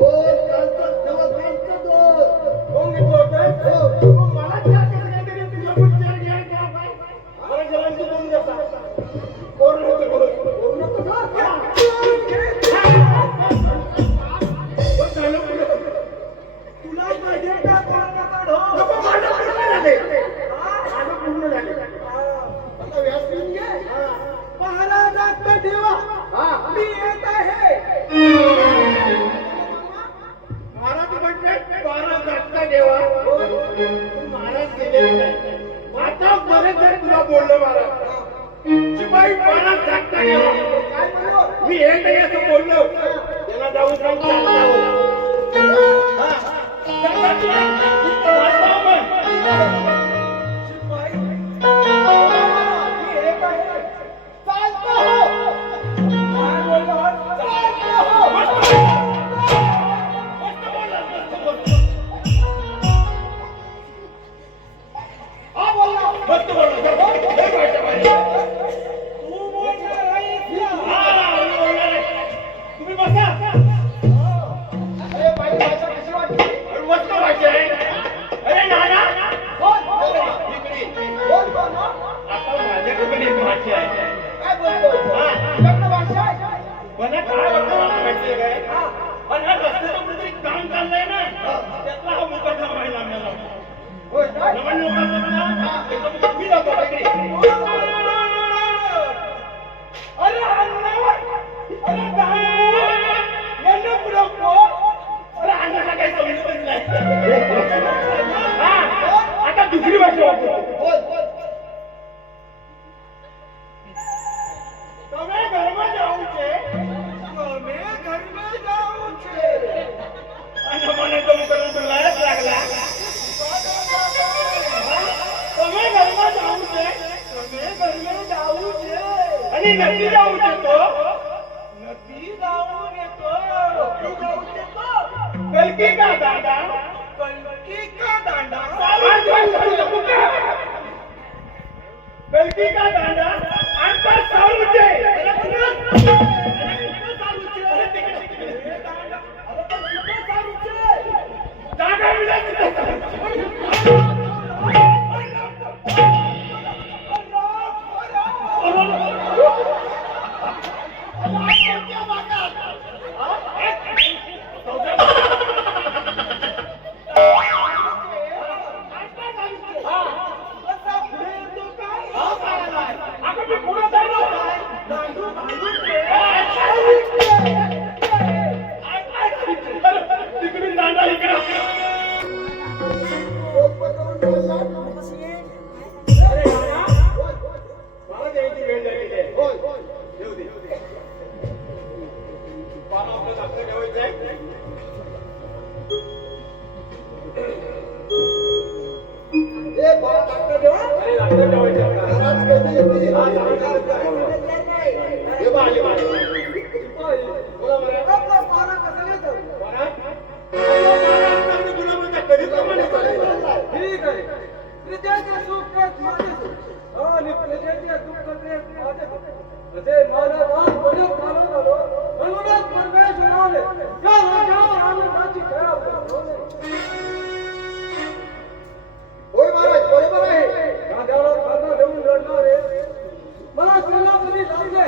हो कालचं तेव्हा कालचं दोन कोण घेतलं होतं? हो मग मला चहा कसं काय तरी तुझ्या पण चहा घ्यायला का काय? मला जलांची दोन देता. कोण होतं बोल? पूर्ण कसं कोण झालं बोल? तुला पाहिजे का कोणाचा ढो नको, माझं पूर्ण झाले. माझं पूर्ण झाले. आता व्यास घेऊन घे महाराजांचा देवा मी येत आहे महाराज म्हणतात 12 जागता देवा. महाराज गेलेले नाही. आता बरं झालं तुला बोललो महाराज. शिपाई 12 जागता देवा. काय म्हणलो मी हे नाही असं बोललो. त्याला जाऊन सांग चालता. शिपाई मी येत आहे चालतो हो काय बोललो चालतो हो हा बोलला मस्त बोलला. लय भाषा भारी. तू बोलणार आहेस ना? हा, मी बोलणार आहे. तुम्ही बसा. अरे बाई भाषा कशी वाटली मस्त भाषा आहे. अरे नाना, बोल इकडे. बोल बोल ना. आता माझ्याकडे पण एक भाषा आहे. काय बोलतो हा. तुझ्याकडे भाषा आहे मला काय वाटतं मला माहितीये काय? पण हा रस्त्याचं कुठेतरी काम चाललंय ना, त्यातला हा मुकादमा व्हायला लागला. होय काय नवीन लोकांचं ना, त्याच्यामुळे मी जातो इकडे. अरे अण्णा अरे गांडू यांना पुढं कोण अरे अण्णाला काही समजतच नाही. हा, आता दुसरी भाषा वापरतो. बोल बोल તમે ઘરમાં જાવું છે અમે ઘરમાં જાવું છે અને મને તો મુકરમ તો લાયક લાગલા. તમે ઘરમાં જાવું છે અમે ઘરમાં જાવું છે અને નથી જાવું છે તો નથી જાવું ને તો નથી જાવું છે તો કલકી કા દાદા કલકી કા દાંડા સામાજ વાળી મુકા કલકી કા દાદા આંતર સારું છે. અરે પણ કેટલું સારું છે અરે ટિકિટ એ દાંડા અરે પણ કેટલું સારું છે દાદા વિલા तिकडून दादा इकडे. अरे नाना, मला द्यायची वेळ झालेली आहे. येऊ दे. पानं आपलं धाकटं ठेवायचं आहे. ए बाळा डॉक्टर देवा अरे धाकटं ठेवायचं आहे आपलं. आज कधी येते हा, हे बघ, आली बाई. बोला बरं. आपला पारा कसा येतो बघा. अरे बाळा, आता मी तुला म्हणतो, कधी प्रमाणे चाललंय. ठीक आहे प्रजेचे सुख तेच माझे सुख आणि प्रजेचे दुःख तेच माझे दुःख असे माझा राम बलित चालत आलो म्हणूनच परमेश्वराने या राजावर आनंदाची खेळा बनवली. होय महाराज बरोबर आहे राजाला कांदा देऊन लढणारे मला सेनापती लागले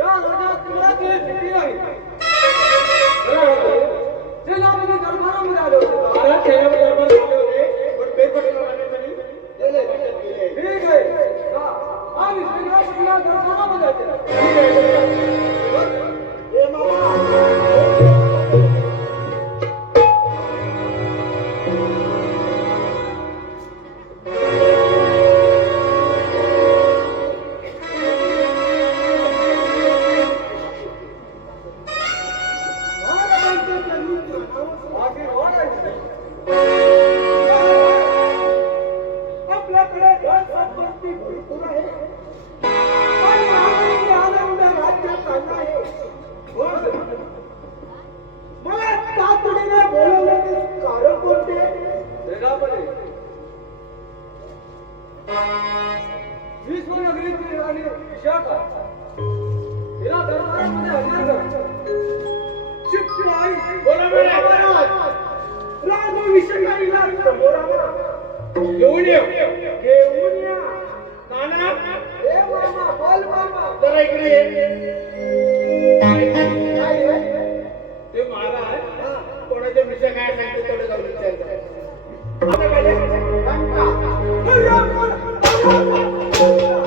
या राजा किल्ल्याची भीती नाही सेनापती दरबारामध्ये आले होते महाराज सेनापती दरबारात आले होते, पण बेपत्ता राहण्यासाठी गेले. ठीक आहे आणि सेनापतीला दरबारामध्ये आले. ए मामा आपल्याकडे धन संपत्ती भरपूर आहे आणि आनंदी आनंद राज्यात चालला आहे. मला तातडीने बोलवण्याचे कारण कोणते? विश्वनगरीतील राणी विशाखा तिला दरबारामध्ये हजर कर. विषयीला समोर आला. घेऊन ये. घेऊन या. नाना ए मामा, बोल मामा. जरा इकडे ये. काय रे? ते महाराज कोणाच्या विषय काय सांगते तेवढं जाऊन विचारतात. आता काय रे?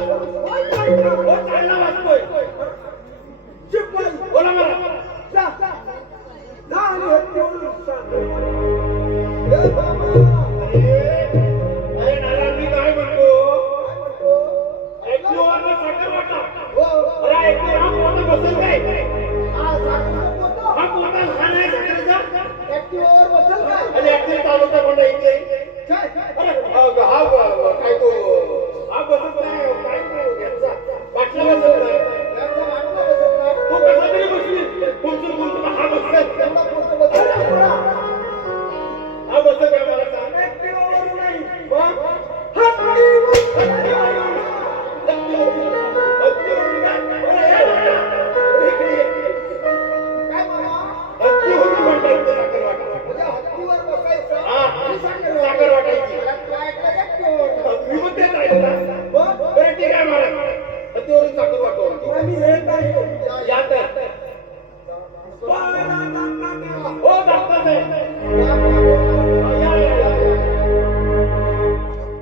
हो, चालला वाचतोय. चुप बस. बोला मला. जा. जा आणि हत्तीवरून सांग. ए मामा. अरे नाना मी काय म्हणतो? काय म्हणतो? ऍक्टिव्हवरनं साखर वाटा. हो. अरे ऍक्टिव्ह हा पोता बसेल काय? हा, साखरेचं पोतं. हा पोता लहान आहे साखरेचा. ऍक्टिव्हवर बसेल काय? आणि ऍक्टिव्ह चालवता म्हणलं इकडे. काय? अरे काय तो हा बसत नाही काय तो यांचा बाटला बसत नाही. याचा वाटला बसेल काय? तो कसा तरी बसली तुमचं बोलतो हा बसत त्यांना पोतं बसेल काय? हा बसत काय मला सांग. ऍक्टिव्हवर नाही. मग? हत्तीवर. काय मामा? म्हणजे हत्तीवर बसायचं आणि साखर साखर वाटायची. त्याला काय ऐकलं? ऍक्टिव्हवर. मी म्हणते जायचं. बस. बरं ठीक आहे मला हत्तीवरून साखर वाटतो. आणि हे काय? या तर हो दाखवत आहे.